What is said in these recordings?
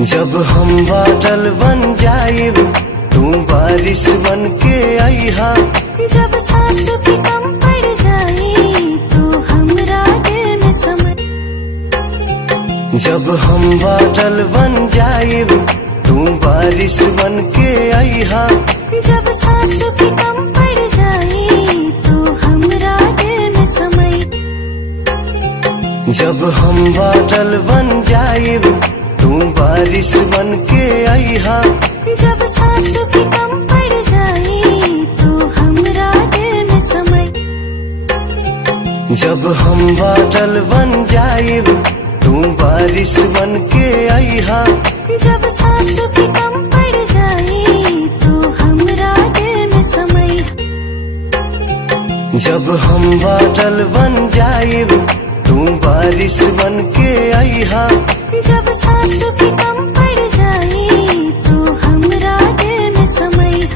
जब हम बादल बन जाइब तू बारिश बन के आईहा। जब सांस भी कम पड़ जाए तो हमरा दिल में समय। जब हम बादल बन जाइब तू बारिश बन के आईहा। जब सांस भी कम पड़ जाए तो हमरा दिल में समय। जब हम बादल बन जाइब तू बारिश बन के आईहा। जब सांस भी कम पड़ जाए तो हमरा दिल में समय। जब हम बादल बन जाइब तू बारिश बन के आईहा। जब सांस भी कम पड़ जाए तो हमरा दिल में समय। जब हम बादल बन जाइब तू बारिश बन के आईहा। जब सांस भी कम पड़ जाए तो हमरा दिल में समय।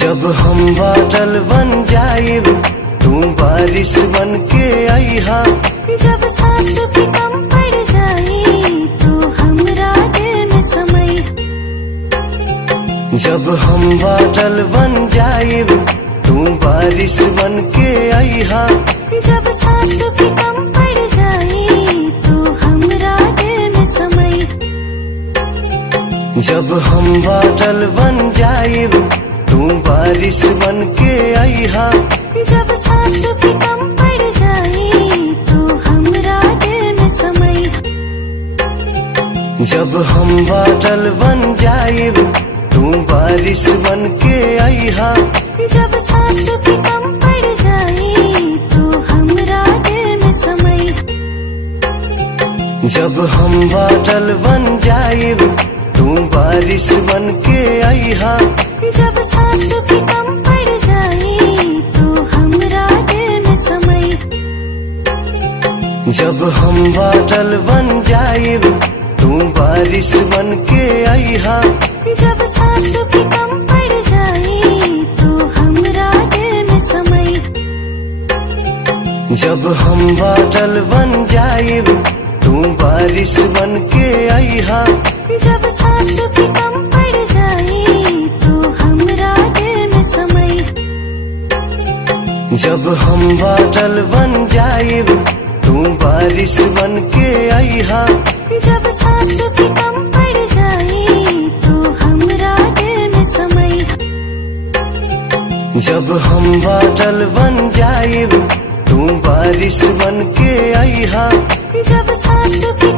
जब हम बादल बन जाइब तू बारिश बन के आईहा। जब सांस भी कम पड़ जाए तो हमरा दिल में समय। जब हम बादल बन जाइब तू बारिश बन के आईहा। जब सांस भी कम पड़ जाए तो हमरा दिल में समय। जब हम बादल बन जाइब तू बारिश बन के आईहा। जब सांस भी कम पड़ जाए तो हमरा दिल में समय। जब हम बादल बन जाइब तू बारिश बन के आईहा। जब सांस भी कम पड़ जाए तो हमरा दिल में समय। जब हम बादल बन जाइब तू बारिश बन के आईहा। जब सांस भी कम पड़ जाए तो हमरा दिल में समय। जब हम बादल बन जाइब तू बारिश बन के आईहा। जब सांस भी कम पड़ जाए तो हमरा दिल में समय। जब हम बादल बन जाइब तू बारिश बन के आईहा। जब सांस भी कम पड़ जाए तो हमरा दिल में समय। जब हम बादल बन जाइब तू बारिश बन के आईहा। जब सांस भी कम पड़ जाए तो हमरा दिल में समय। जब हम बादल बन जाइब तू बारिश बन के आईहा। जब सांस भी